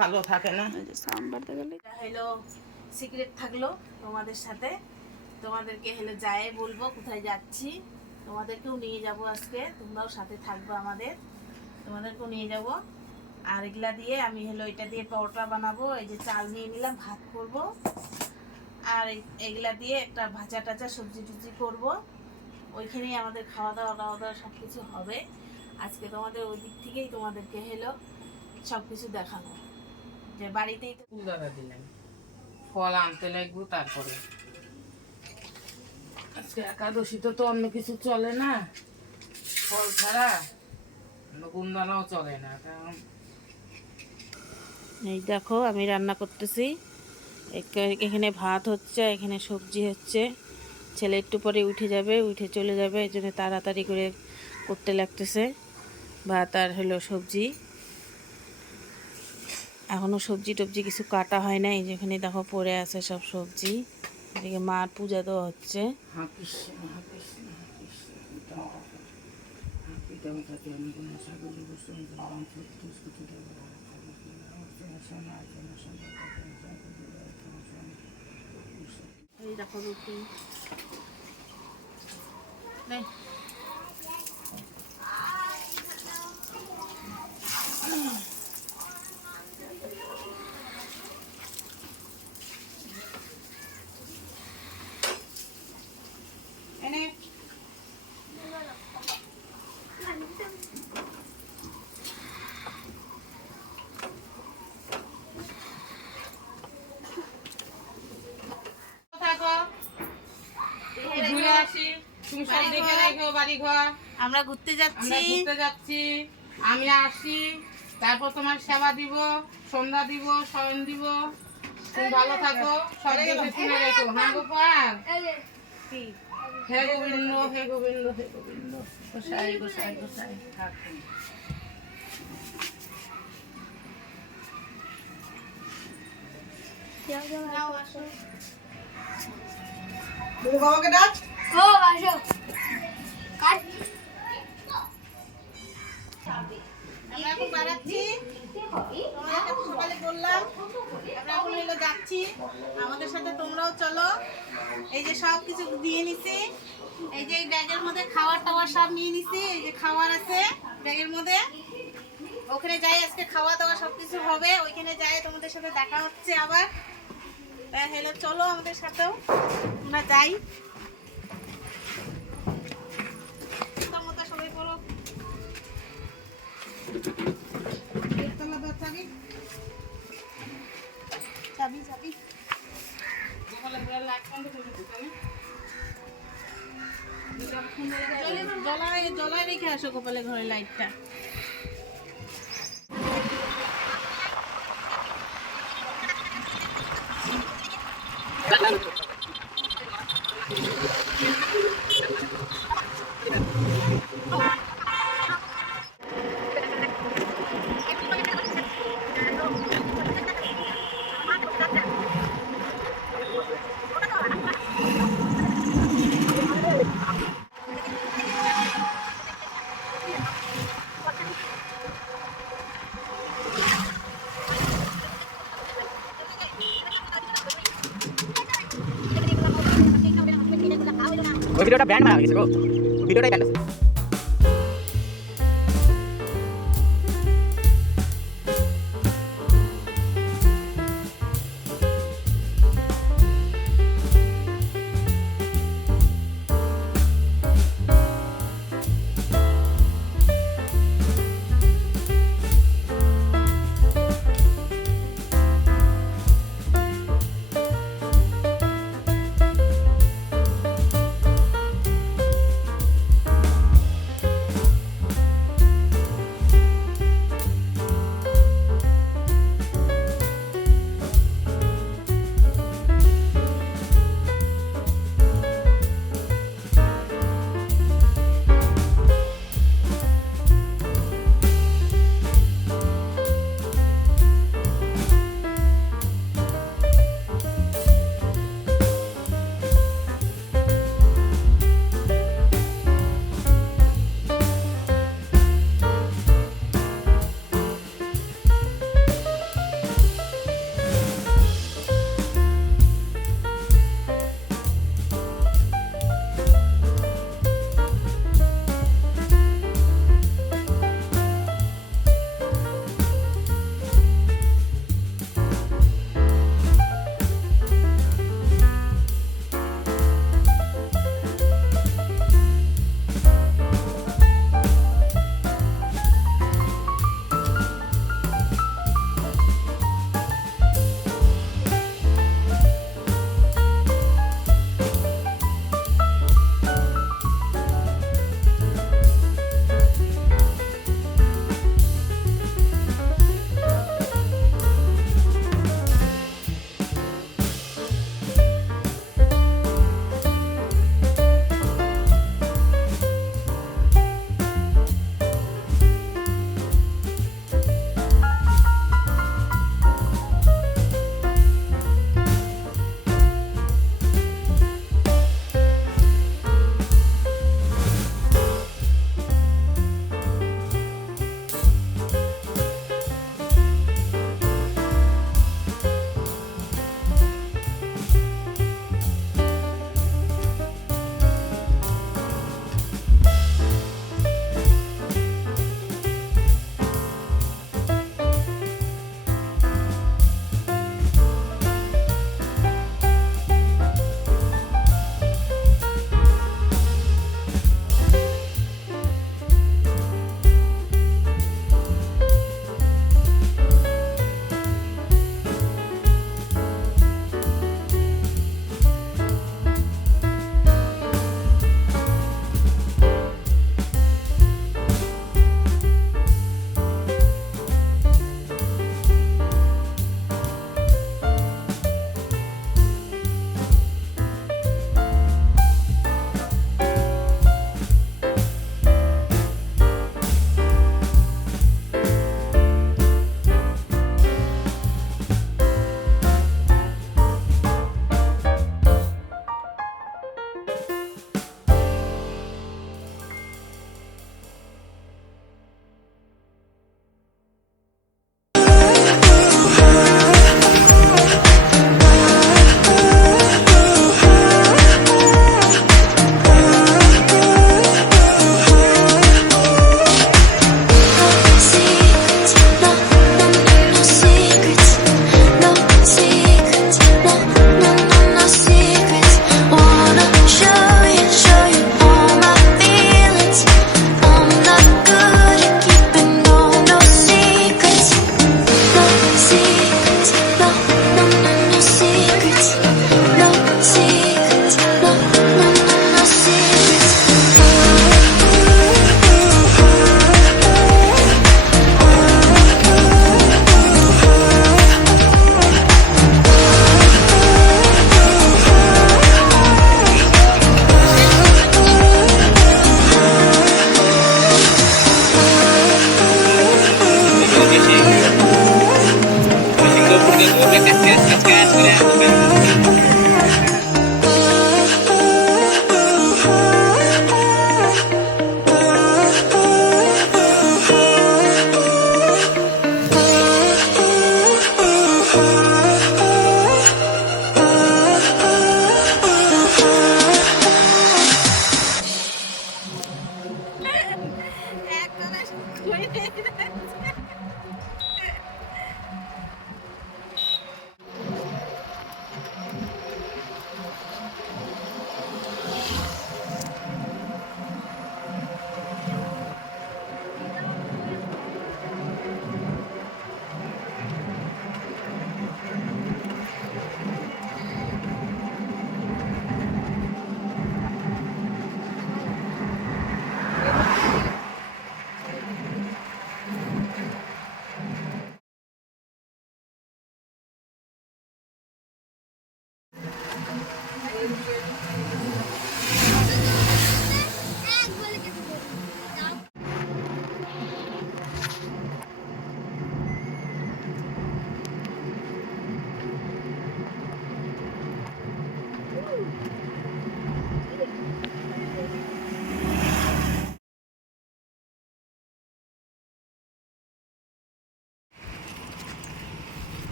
ভালো থাকে না। সাউন্ড বাড়তে গেলে হলো সিক্রেট থাকলো তোমাদের সাথে, তোমাদেরকে হলো যাই বলবো কোথায় যাচ্ছি, তোমাদেরকেও নিয়ে যাব আজকে, তোমরাও সাথে থাকবে আমাদের, তোমাদেরকেও নিয়ে যাব। আর এগুলা দিয়ে আমি হলো এটা দিয়ে পরোটা বানাবো, এই যে চাল নিয়ে নিলাম, ভাত করব, আর এগুলা দিয়ে একটা ভাজা টাজা সবজি টুজি করবো। ওইখানেই আমাদের খাওয়া দাওয়া সব কিছু হবে আজকে। তোমাদের ওই দিক থেকেই তোমাদেরকে হলো সব কিছু দেখাবো, যে বাড়িতেই তো দাদা দিলেন ফল আনতে লাগবো। তারপরে আজকে একাদশীতে তো অন্য কিছু চলে না, ফল ছাড়া গুন্দানাও চলে না। কারণ এই দেখো আমি রান্না করতেছি, এখানে ভাত হচ্ছে, এখানে সবজি হচ্ছে। ছেলে একটু পরে উঠে যাবে, উঠে চলে যাবে, এই জন্য তাড়াতাড়ি করে করতে লাগতেছে ভাত আর হলো সবজি। এখনও সবজি টবজি কিছু কাটা হয় না, এই যেখানে দেখো পড়ে আছে সব সবজি। এদিকে মার পূজা দেওয়া হচ্ছে। এই দেখো রুটি, আমরা ঘুরতে যাচ্ছি, আমি আসি, তারপর তোমার সেবা দিব, সন্ধ্যা দিব, শয়ন দিব। তুমি ভালো থাকো, সব দেখে শুনে রেখো। হ্যাঁ গোপাল, হে গোবিন্দ, হে গোবিন্দ, হে গোবিন্দ, গোসাই গোসাই গোসাই থাকুন। বাবাকে ডাক। ও আসো কাট। আমরা এখন বাড়াচ্ছি, তোমাদেরকে তো সকালে বললাম আমরা এখন হলো যাচ্ছি, আমাদের সাথে তোমরাও চলো। এই যে সব কিছু দিয়ে নিছি, এই যে ব্যাগের মধ্যে খাবার টাওয়ার সব নিয়ে নিছি, এই যে খাবার আছে ব্যাগের মধ্যে। ওখানে যাই আজকে খাওয়া দাওয়া সব কিছু হবে, ওইখানে যাই তোমাদের সাথে দেখা হচ্ছে আবার। তাই হলো চলো আমাদের সাথেও আমরা যাই। মতো সবাই বলো চাবি চাবি জলায় রেখে আসো কপালে ঘরের লাইটটা। ওই ভিডিওটা ব্যান্ড মারা গেছে গো, ভিডিওটাই ব্যান্ড আছে।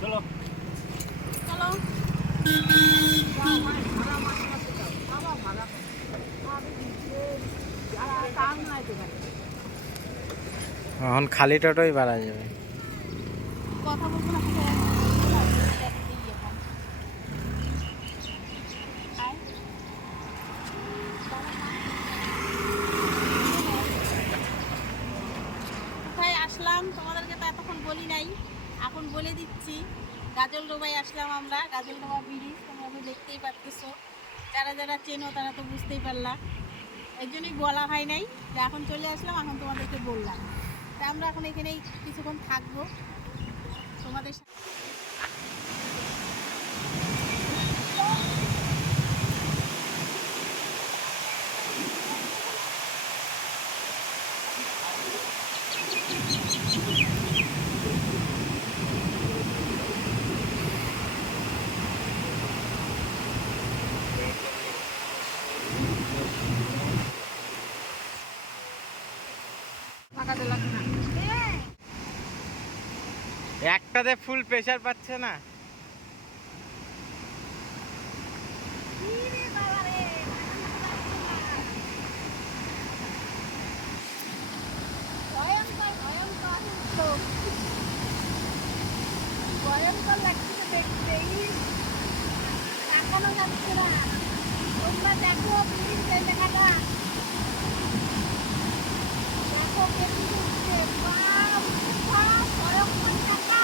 চলো এখন খালি টোটোই বাড়া যাবে। কথা বলবো না কোথায় আসলাম তোমাদেরকে তো এতক্ষণ বলি নাই, এখন বলে দিচ্ছি। গাজলডোবায় আসলাম আমরা, গাজলডোবা ব্রিজ তোমরা তো দেখতেই পাচ্ছো, যারা যারা চেনো তারা তো বুঝতেই পারলা, এর জন্যই বলা হয় নাই যে এখন চলে আসলাম, এখন তোমাদেরকে বললাম। তা আমরা এখন এখানেই কিছুক্ষণ থাকবো তোমাদের সাথে। একটাতে ফুল প্রেসার পাচ্ছে না। ভয়ঙ্কর লাগছে দেখতে, এখনো যাচ্ছে না। তোমরা দেখো প্লিজ এই জায়গাটা দেখো, কেটে উঠছে, ভয়ঙ্কর জায়গা।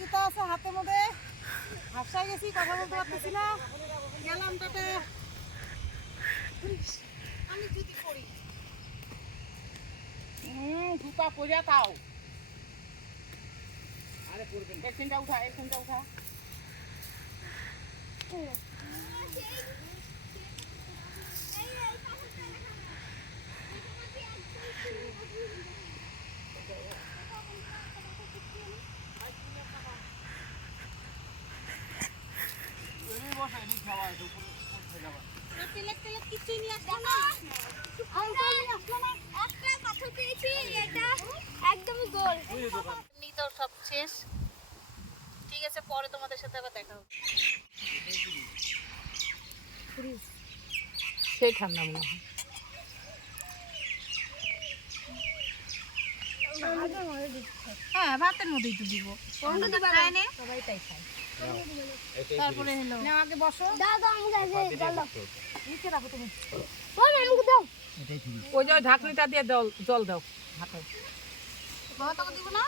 জুতা আছে হাতের মধ্যে, হাফসায় গেছি, কথা বলতে পারতেছি না, গেলাম টাটা। আমি জুতি পরি, জুতা পরে তাও। আরে পড়বেন, এখানটা উঠা, এখানটা উঠা। তেলের তেলের কিছুই নিয়ে আসলো না। একটা পাথর পেয়েছি, এটা একদমই গোল। এমনি তো সব শেষ। ঠিক আছে, পরে তোমাদের সাথে আবার দেখা হবে। সেই ঠান্ডা মনে হয়। হ্যাঁ, ভাতের মধ্যেই তো দিব। খায় নে। সবাই তাই খায়। তারপরে হলো না আগে বসো, দাও দাও আমাকে জল দাও। নিচে রাখো তুমি। ও আমাকে দাও। ওই যে ঢাকনিটা দিয়ে জল দাও হাতে। বাবা তোকে দিব না?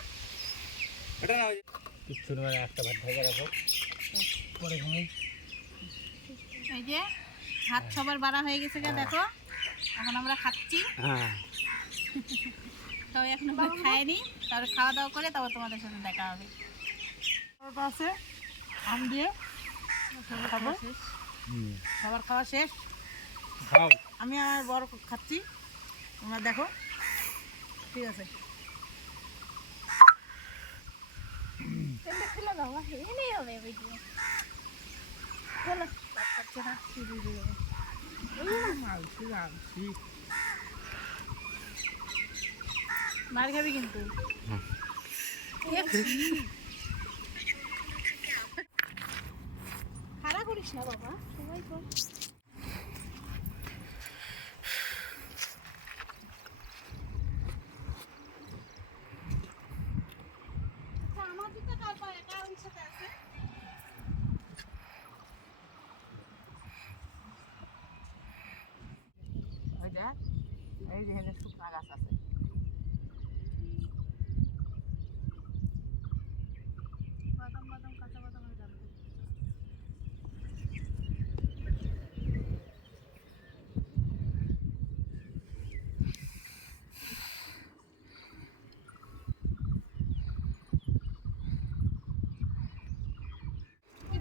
কিচ্ছু নয়, একটা ভাত ঢেকে রাখো পরে ঘুমিয়ে। এই যে ভাত সবার বাড়া হয়ে গেছে গা, দেখো এখন আমরা খাচ্ছি। হ্যাঁ, তবে এখন আমরা খাইনি, তারপরে খাওয়া দাওয়া করে তারপর তোমাদের সাথে দেখা হবে। ওটা আছে আম দিয়ে খাবো। সবার খাওয়া শেষ। খাও। আমি আমার বড় খাচ্ছি, তোমরা দেখো। ঠিক আছে, তেলে তেলে দাও, এনে হবে ভিডিও। খাচ্ছে না শুরু হয়ে যাবে। মার খাবি কিন্তু। খারাপ করিস না বাবা, সবাই কর। আমার জুতো কার পায়ে, কার সাথে আছে? ওই দেখ, এই যে এখানে শুকনা গাছ আছে। বাদাম বাদাম কাঁচা বাদাম আর ডাল।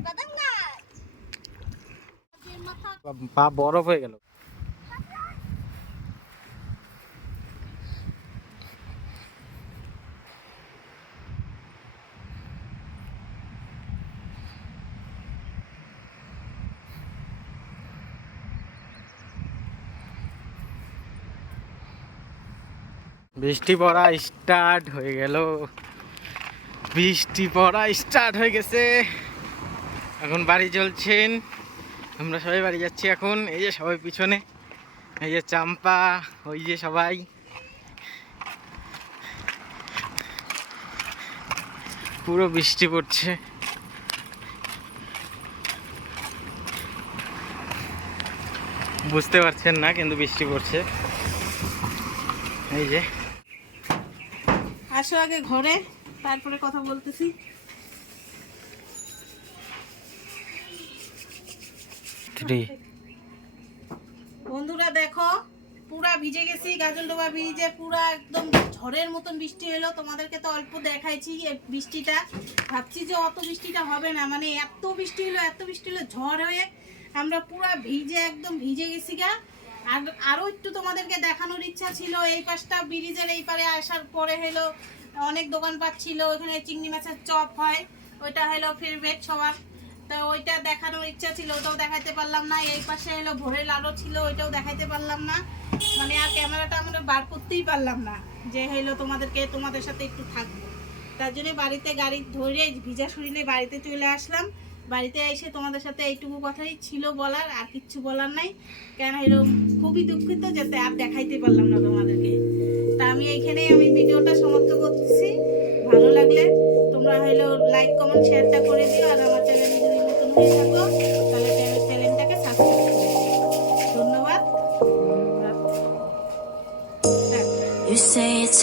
বাদাম গাছ। পা বরফ হয়ে গেল। বৃষ্টি পড়া স্টার্ট হয়ে গেল, বৃষ্টি পড়া স্টার্ট হয়ে গেছে। এখন বাড়ি চলছেন, আমরা সবাই বাড়ি যাচ্ছি এখন। এই যে সবাই পিছনে, এই যে চাম্পা, ওই যে সবাই। পুরো বৃষ্টি পড়ছে। বুঝতে পারছেন না কিন্তু বৃষ্টি পড়ছে। এই যে আসো আগে ঘরে, তারপরে কথা বলতেছি। বন্ধুরা দেখো, পুরা ভিজে গেছি, গাজলডোবা ব্রিজে পুরা একদম ঝড়ের মতন বৃষ্টি হলো। তোমাদেরকে তো অল্প দেখাইছি এই বৃষ্টিটা, ভাবছি যে অত বৃষ্টিটা হবে না, মানে এত বৃষ্টি হলো, এত বৃষ্টি হলো, ঝড় হয়ে আমরা পুরা ভিজে একদম ভিজে গেছি গা। আর আরও একটু তোমাদেরকে দেখানোর ইচ্ছা ছিল, এই পাশটা ব্রিজের এই পারে আসার পরে হলো অনেক দোকানপাট ছিল, ওখানে চিংড়ি মাছের চপ হয়, ওইটা হলো ফেভারিট সবার। তো ওইটা দেখানোর ইচ্ছা ছিল, ওটাও দেখাতে পারলাম না। এই পাশে হলো ভোরের আলো ছিল, ওইটাও দেখাতে পারলাম না। মানে আর ক্যামেরাটা আমরা বার করতেই পারলাম না, যে হলো তোমাদের সাথে একটু থাকবো। তার জন্য বাড়িতে গাড়ি ধরে ভিজা শরীরে বাড়িতে চলে আসলাম। বাড়িতে এসে তোমাদের সাথে এইটুকু কথাই ছিল বলার, আর কিচ্ছু বলার নাই। কেন হলো খুবই দুঃখিত যাতে আর দেখাইতে পারলাম না তোমাদেরকে। তা আমি এইখানেই ভিডিওটা সমাপ্ত করতেছি। ভালো লাগলে তোমরা হলো লাইক কমেন্ট শেয়ারটা করে দিও, আর আমার চ্যানেলে যদি নতুন হয়ে থাকো তাহলে চ্যানেলটাকে সাবস্ক্রাইব করে দিও। ধন্যবাদ। You say it's